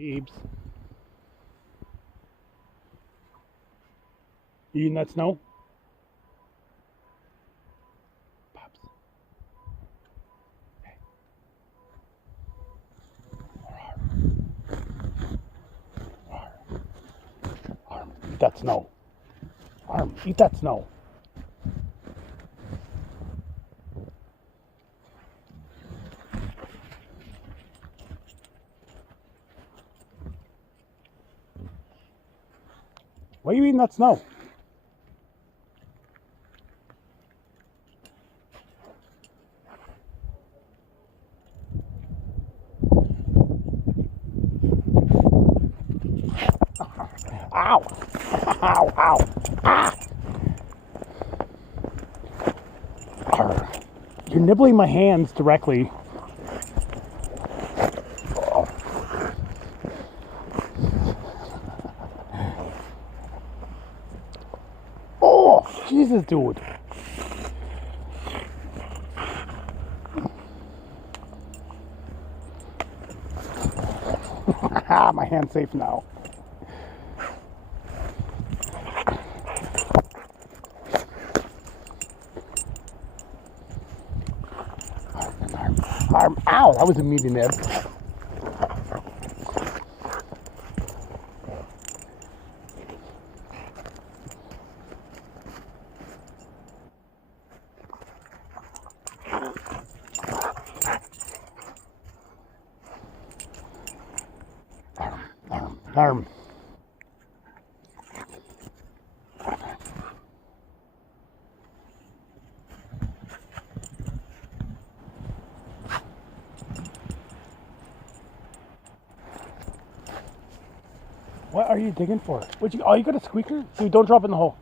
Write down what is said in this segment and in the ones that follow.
Ebes. You eating that snow? Pops. Hey. Arm, eat that snow. Arm, eat that snow. Why are you eating that snow? Ow! Ow! Ow! Ah! Arr. You're nibbling my hands directly. Oh, Jesus, dude. My hand's safe now. Arm. Ow, that was a meaty nib. Arm. What are you digging for? Oh, you got a squeaker? Dude, don't drop it in the hole.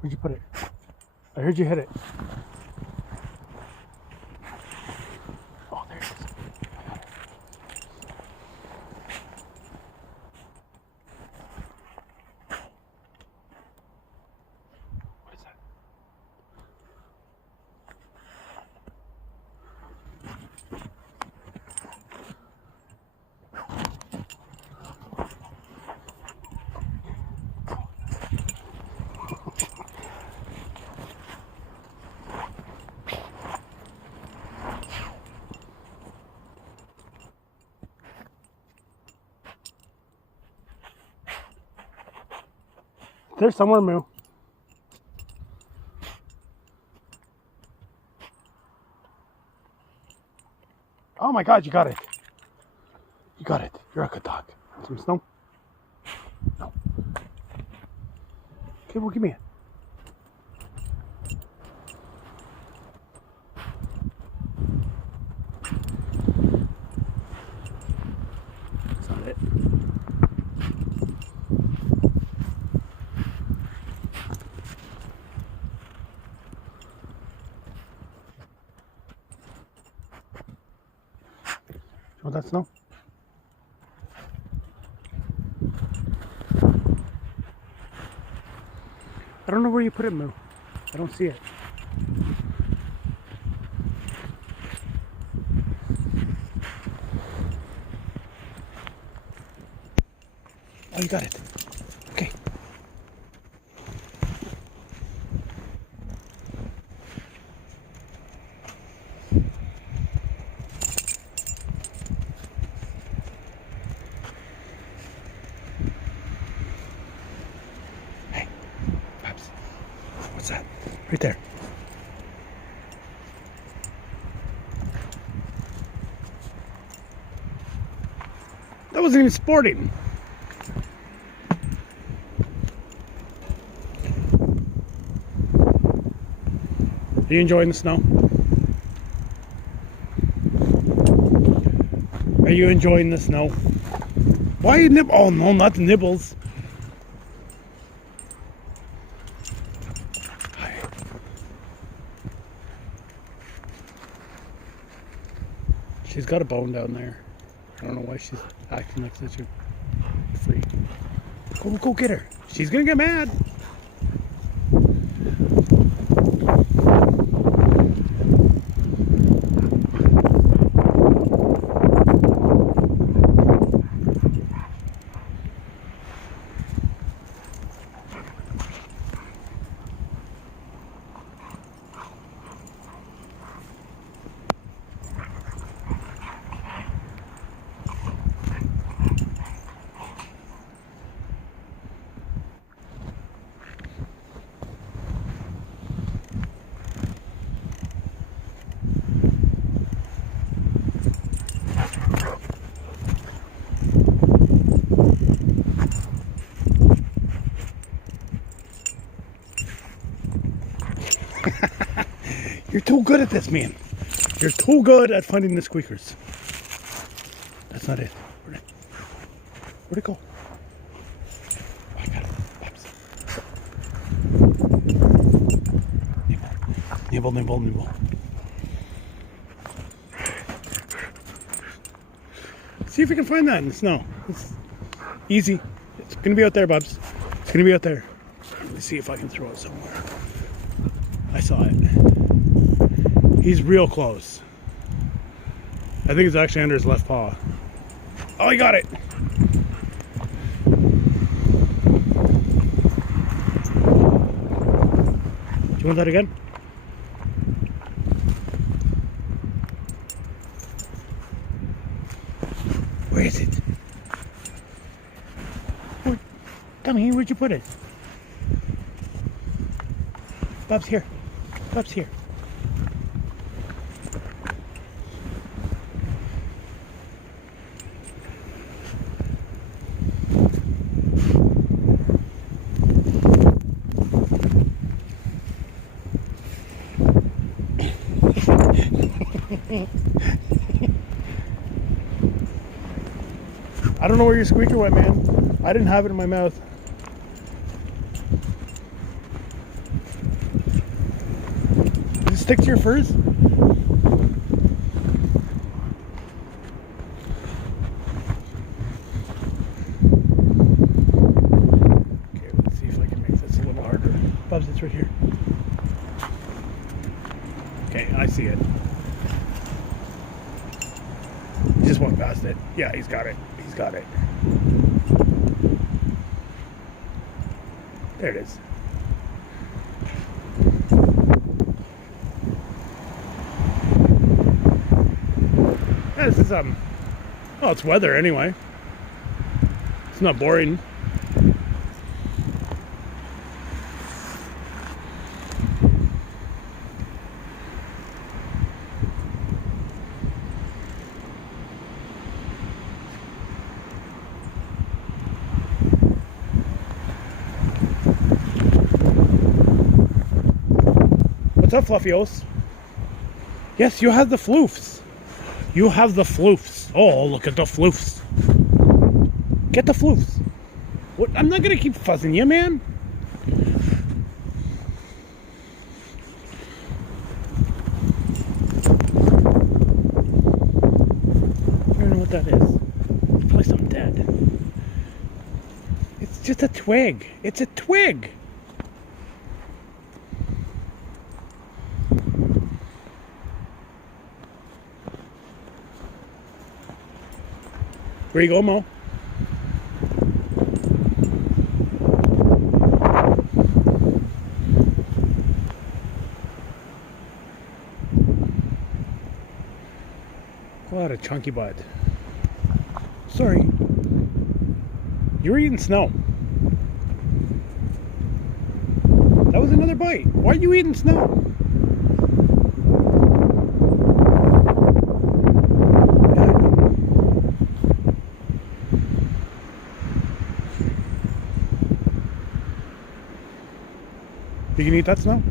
Where'd you put it? I heard you hit it. Oh, there it is. What is that? There's somewhere, Moo. Oh my God, you got it. You got it. You're a good dog. Some snow? No. Okay, well, give me it. That's not it. You want that snow? I don't know where you put it, Moo. I don't see it. Oh, you got it. Okay. Hey, Pops. What's that? Right there. That wasn't even sporting. Are you enjoying the snow? Are you enjoying the snow? Why you nibble? Oh no, not the nibbles. Hi. She's got a bone down there. I don't know why she's acting like such a freak. Go get her. She's gonna get mad. You're too good at this, man. You're too good at finding the squeakers. That's not it. Where'd it go? Oh, I got it. Pops. Nibble. See if we can find that in the snow. It's easy. It's gonna be out there, Bubs. It's gonna be out there. Let me see if I can throw it somewhere. I saw it. He's real close. I think it's actually under his left paw. Oh, he got it. Do you want that again? Where is it? Tell me, where'd you put it? Bub's here. Bub's here. I don't know where your squeaker went, man. I didn't have it in my mouth. Does it stick to your furs? Okay, let's see if I can make this a little harder. Bubs, it's right here. Okay, I see it. He just walked past it. Yeah, he's got it. He's got it. There it is. Yeah, this is oh, it's weather anyway. It's not boring. What's up, Fluffios? Yes, you have the floofs. You have the floofs. Oh, look at the floofs. Get the floofs. What? I'm not gonna keep fuzzing you, man. I don't know what that is. It's probably something dead. It's just a twig. It's a twig. Where you go, Mo? What a chunky bud. Sorry. You were eating snow. That was another bite. Why are you eating snow? You can eat that snow?